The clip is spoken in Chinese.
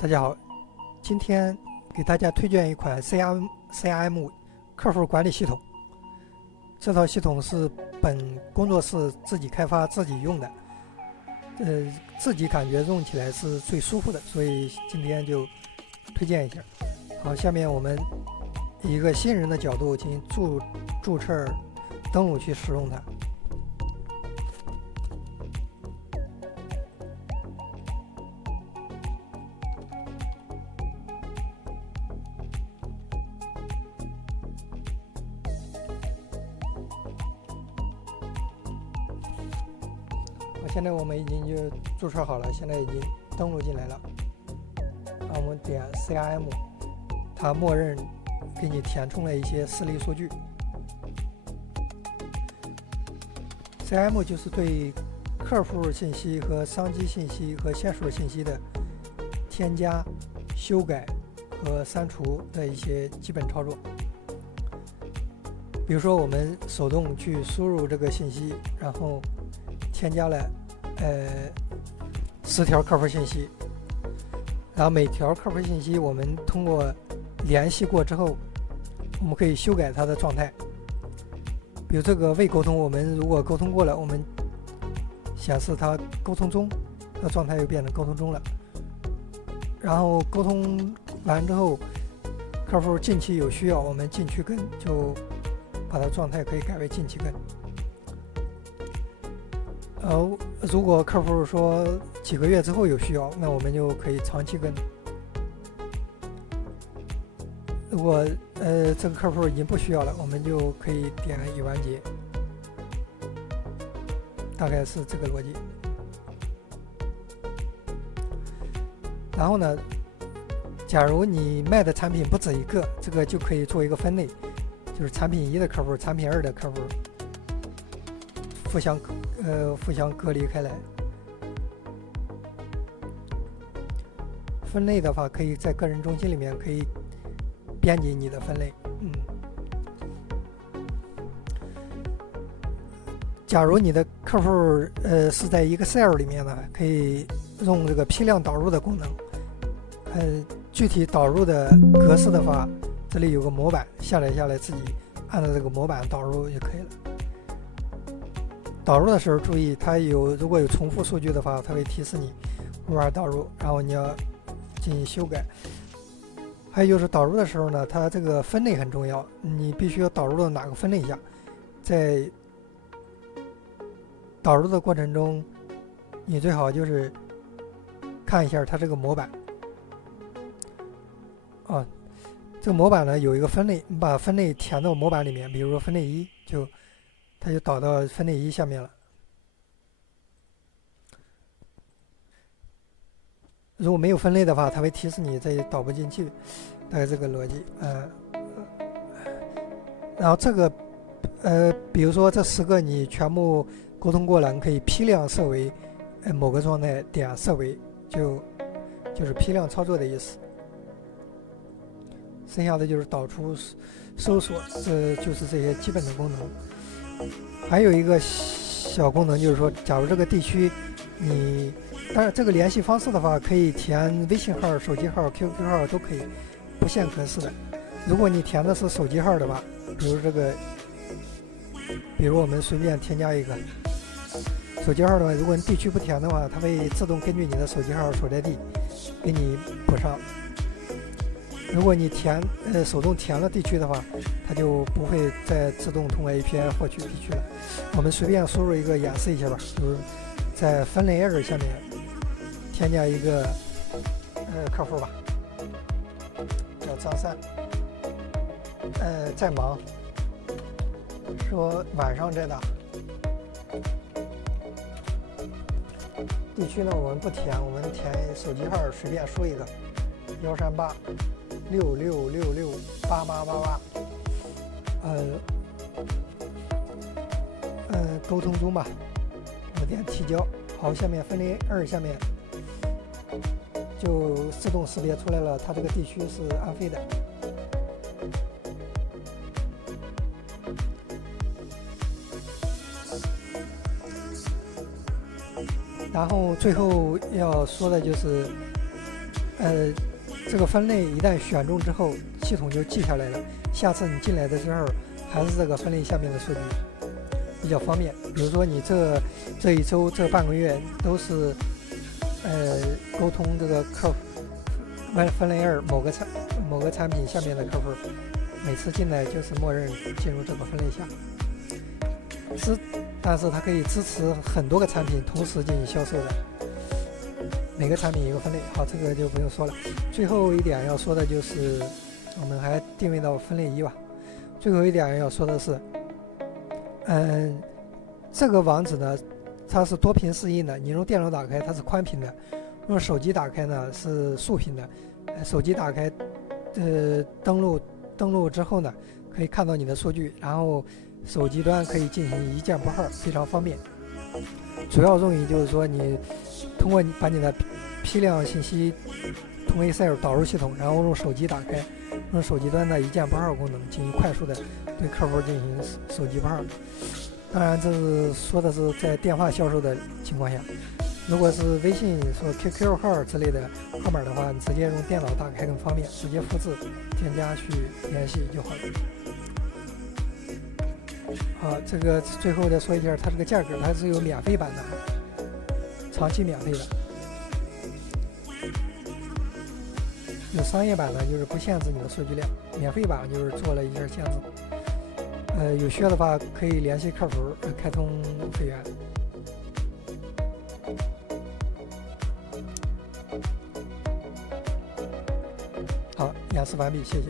大家好，今天给大家推荐一款 CRM 客户管理系统。这套系统是本工作室自己开发自己用的，自己感觉用起来是最舒服的，所以今天就推荐一下。好，下面我们以一个新人的角度进行注册登录去使用它。现在我们已经就注册好了，现在已经登录进来了。我们点 CRM， 它默认给你填充了一些私密数据。CRM 就是对客户信息和商机信息和线索信息的添加、修改和删除的一些基本操作。比如说，我们手动去输入这个信息，然后添加了10条客户信息，然后每条客户信息我们通过联系过之后，我们可以修改它的状态。比如这个未沟通，我们如果沟通过了，我们显示它沟通中，它状态又变成沟通中了。然后沟通完之后，客户近期有需要，我们进去跟就把它状态可以改为近期跟。如果客户说几个月之后有需要，那我们就可以长期跟。如果这个客户已经不需要了，我们就可以点已完结。大概是这个逻辑。然后呢，假如你卖的产品不止一个，这个就可以做一个分类，就是产品1的客户、产品2的客户互相隔离开来。分类的话，可以在个人中心里面可以编辑你的分类。假如你的客户是在 Excel 里面呢，可以用这个批量导入的功能。具体导入的格式的话，这里有个模板，下载下来自己按照这个模板导入就可以了。导入的时候注意，它如果有重复数据的话，它会提示你无法导入，然后你要进行修改。还有就是导入的时候呢，它这个分类很重要，你必须要导入到哪个分类下。在导入的过程中，你最好就是看一下它这个模板。这个模板呢有一个分类，你把分类填到模板里面，比如说分类1，它就导到分类1下面了。如果没有分类的话，它会提示你这导不进去，大概这个逻辑。然后这个比如说这10个你全部沟通过了，你可以批量设为某个状态点设为，就是批量操作的意思。剩下的就是导出、搜索，这就是这些基本的功能。还有一个小功能就是说，假如这个地区当然这个联系方式的话，可以填微信号、手机号、QQ 号都可以，不限格式的。如果你填的是手机号的话，比如我们随便添加一个手机号的话，如果你地区不填的话，它会自动根据你的手机号所在地给你补上。如果你手动填了地区的话，它就不会再自动通过 API 获取地区了。我们随便输入一个演示一下吧，就是在分类2下面添加一个客户吧，叫张三，在忙，说晚上再打。地区呢我们不填，我们填手机号，随便输一个13866668888，沟通中吧，我点提交。好，下面分类2下面就自动识别出来了，它这个地区是安徽的。然后最后要说的就是这个分类一旦选中之后，系统就记下来了。下次你进来的时候，还是这个分类下面的数据，比较方便。比如说你这一周、这半个月都是沟通这个客服分类二某个产品下面的客户，每次进来就是默认进入这个分类下。但是它可以支持很多个产品同时进行销售的，每个产品一个分类。好，这个就不用说了。最后一点要说的就是，我们还定位到分类一吧。最后一点要说的是，这个网址呢，它是多屏适应的。你用电脑打开它是宽屏的，用手机打开呢是竖屏的。手机打开，登录之后呢，可以看到你的数据，然后手机端可以进行一键拨号，非常方便。主要用于就是说，你通过把你的批量信息通过 Excel 导入系统，然后用手机打开，用手机端的一键拨号功能进行快速的对客户进行手机拨号。当然，这是说的是在电话销售的情况下。如果是微信说 QQ 号之类的号码的话，你直接用电脑打开更方便，直接复制添加去联系就好了。好，这个最后再说一下它这个价格，它是有免费版的，长期免费的。有商业版呢，就是不限制你的数据量；免费版就是做了一下限制。有需要的话可以联系客服开通会员。好，演示完毕，谢谢。